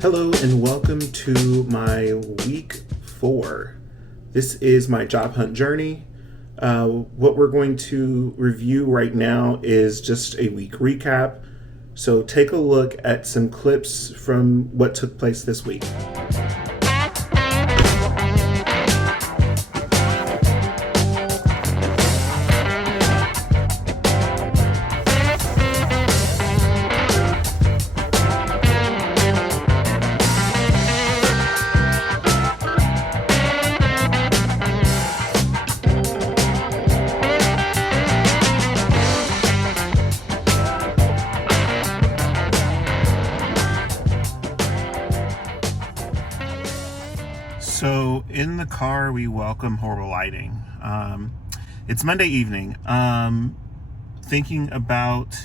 Hello and welcome to my week 4. This is my job hunt journey. What we're going to review right now is just a week recap. So take a look at some clips from what took place this week. So in the car, we welcome horrible lighting. It's Monday evening. Thinking about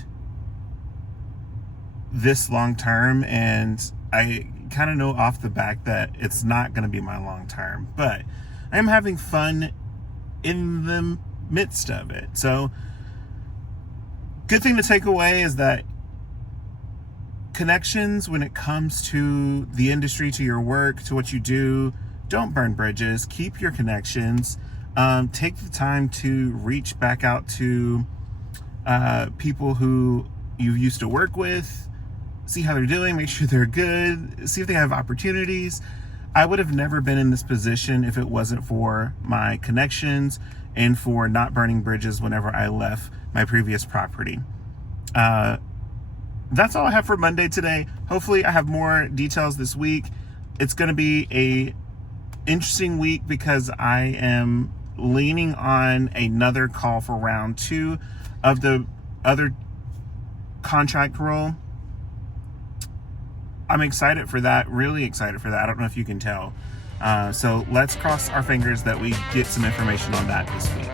this long term, and I kind of know off the back that it's not going to be my long term, but I am having fun in the midst of it. So good thing to take away is that connections, when it comes to the industry, to your work, to what you do, don't burn bridges. Keep your connections. Take the time to reach back out to people who you used to work with, see how they're doing, make sure they're good, see if they have opportunities. I would have never been in this position if it wasn't for my connections and for not burning bridges whenever I left my previous property. That's all I have for Monday today. Hopefully I have more details this week. It's going to be a interesting week because I am leaning on another call for round 2 of the other contract role. I'm excited for that, really excited for that. I don't know if you can tell. So let's cross our fingers that we get some information on that this week.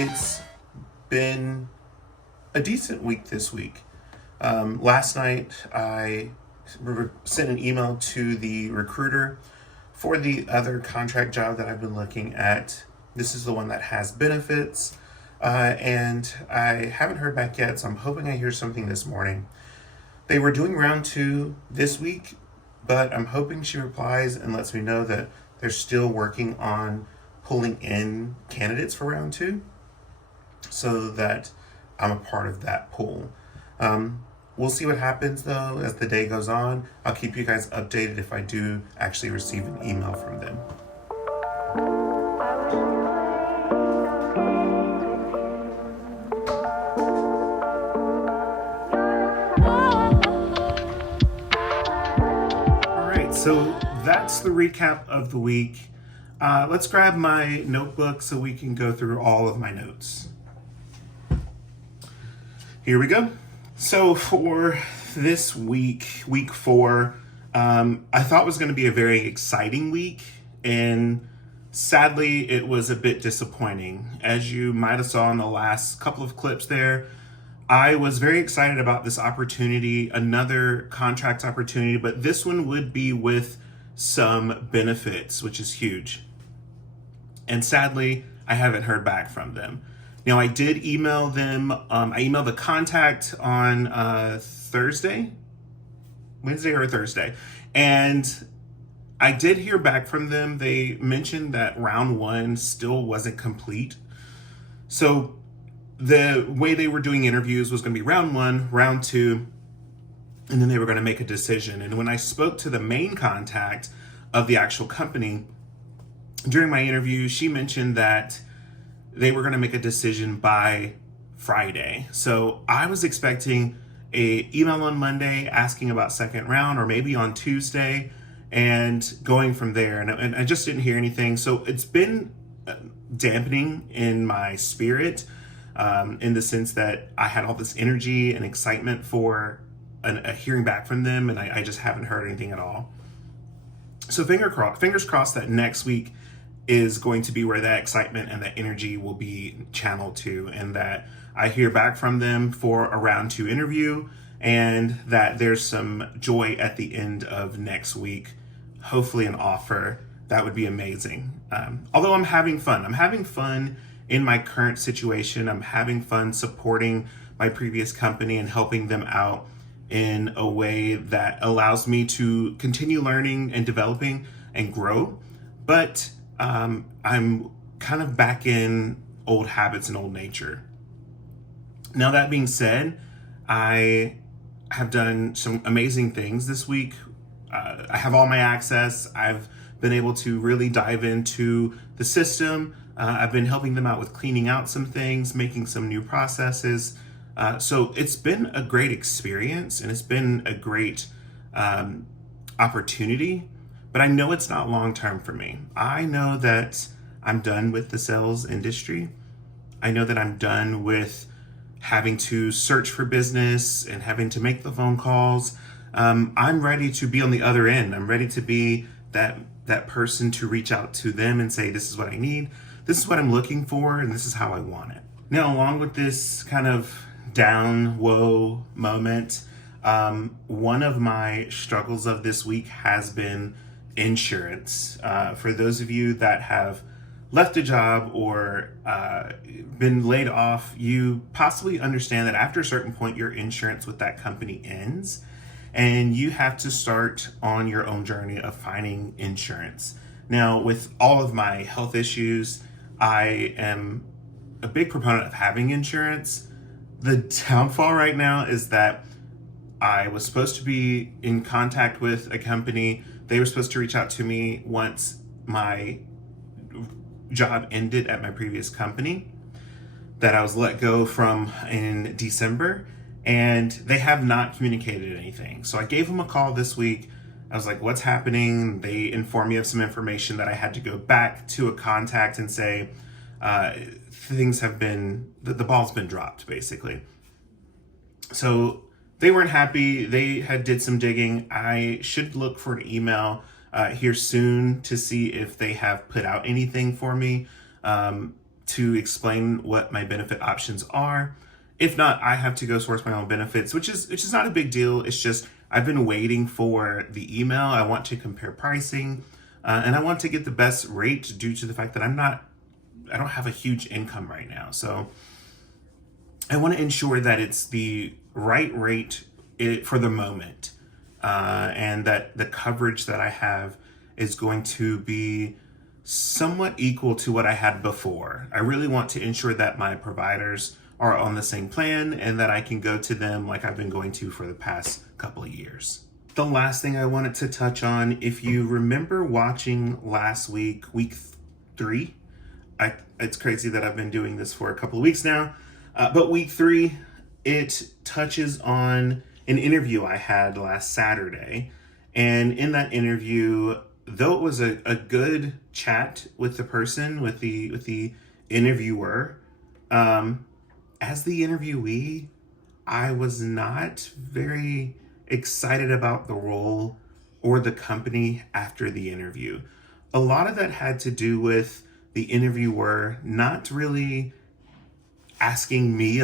It's been a decent week this week. Last night I sent an email to the recruiter for the other contract job that I've been looking at. This is the one that has benefits, and I haven't heard back yet, so I'm hoping I hear something this morning. They were doing round 2 this week, but I'm hoping she replies and lets me know that they're still working on pulling in candidates for round 2 so that I'm a part of that pool. We'll see what happens though as the day goes on. I'll keep you guys updated if I do actually receive an email from them. All right, so that's the recap of the week. Let's grab my notebook so we can go through all of my notes. Here we go. So for this week, week 4, I thought was going to be a very exciting week, and sadly, it was a bit disappointing. As you might have saw in the last couple of clips there, I was very excited about this opportunity, another contract opportunity, but this one would be with some benefits, which is huge. And sadly, I haven't heard back from them. Now, I did email them. I emailed the contact on Wednesday or Thursday, and I did hear back from them. They mentioned that round one still wasn't complete. So the way they were doing interviews was going to be round one, round two, and then they were going to make a decision. And when I spoke to the main contact of the actual company during my interview, she mentioned that they were going to make a decision by Friday. So I was expecting a email on Monday asking about second round, or maybe on Tuesday, and going from there. And I just didn't hear anything. So it's been dampening in my spirit, in the sense that I had all this energy and excitement for a hearing back from them, and I just haven't heard anything at all. So fingers crossed that next week is going to be where that excitement and that energy will be channeled to, and that I hear back from them for a round two interview, and that there's some joy at the end of next week, hopefully an offer. That would be amazing. Although I'm having fun in my current situation. I'm having fun supporting my previous company and helping them out in a way that allows me to continue learning and developing and grow. But I'm kind of back in old habits and old nature. Now, that being said, I have done some amazing things this week. I have all my access. I've been able to really dive into the system. I've been helping them out with cleaning out some things, making some new processes. So it's been a great experience, and it's been a great opportunity, but I know it's not long-term for me. I know that I'm done with the sales industry. I know that I'm done with having to search for business and having to make the phone calls. I'm ready to be on the other end. I'm ready to be that person to reach out to them and say, this is what I need, this is what I'm looking for, and this is how I want it. Now, along with this kind of down, whoa moment, one of my struggles of this week has been insurance. For those of you that have left a job or been laid off, you possibly understand that after a certain point, your insurance with that company ends, and you have to start on your own journey of finding insurance. Now, with all of my health issues, I am a big proponent of having insurance. The downfall right now is that I was supposed to be in contact with a company. They were supposed to reach out to me once my job ended at my previous company that I was let go from in December, and they have not communicated anything. So I gave them a call this week. I was like, what's happening? They informed me of some information that I had to go back to a contact and say, things have been, the ball's been dropped, basically. So they weren't happy. They had did some digging. I should look for an email here soon to see if they have put out anything for me to explain what my benefit options are. If not, I have to go source my own benefits, which is not a big deal. It's just I've been waiting for the email. I want to compare pricing, and I want to get the best rate due to the fact that I don't have a huge income right now. So I want to ensure that it's the right rate for the moment, and that the coverage that I have is going to be somewhat equal to what I had before. I really want to ensure that my providers are on the same plan and that I can go to them like I've been going to for the past couple of years. The last thing I wanted to touch on, if you remember watching last week 3, it's crazy that I've been doing this for a couple of weeks now, but week 3, it touches on an interview I had last Saturday. And in that interview, though it was a good chat with the person, with the interviewer, as the interviewee, I was not very excited about the role or the company after the interview. A lot of that had to do with the interviewer not really asking me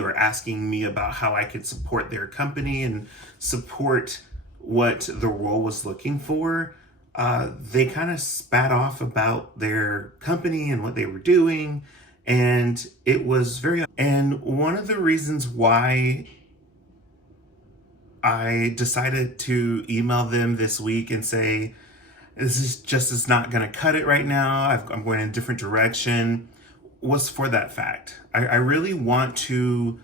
or asking me about how I could support their company and support what the role was looking for, they kind of spat off about their company and what they were doing. And it was and one of the reasons why I decided to email them this week and say, is not going to cut it right now. I'm going in a different direction, was for that fact. I really want to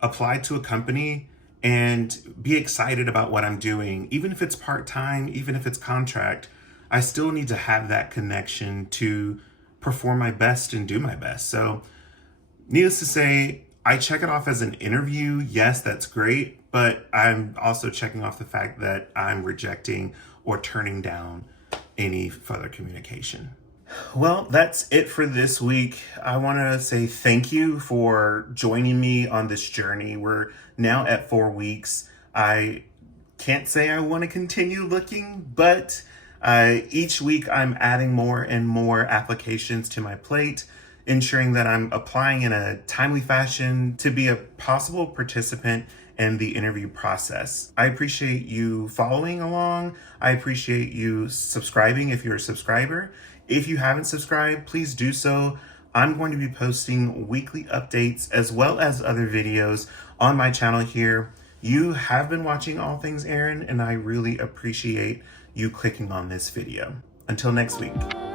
apply to a company and be excited about what I'm doing. Even if it's part-time, even if it's contract, I still need to have that connection to perform my best and do my best. So needless to say, I check it off as an interview. Yes, that's great, but I'm also checking off the fact that I'm rejecting or turning down any further communication. Well, that's it for this week. I want to say thank you for joining me on this journey. We're now at 4 weeks. I can't say I want to continue looking, but each week I'm adding more and more applications to my plate, ensuring that I'm applying in a timely fashion to be a possible participant in the interview process. I appreciate you following along. I appreciate you subscribing if you're a subscriber. If you haven't subscribed, please do so. I'm going to be posting weekly updates as well as other videos on my channel here. You have been watching All Things Aaron, and I really appreciate you clicking on this video. Until next week.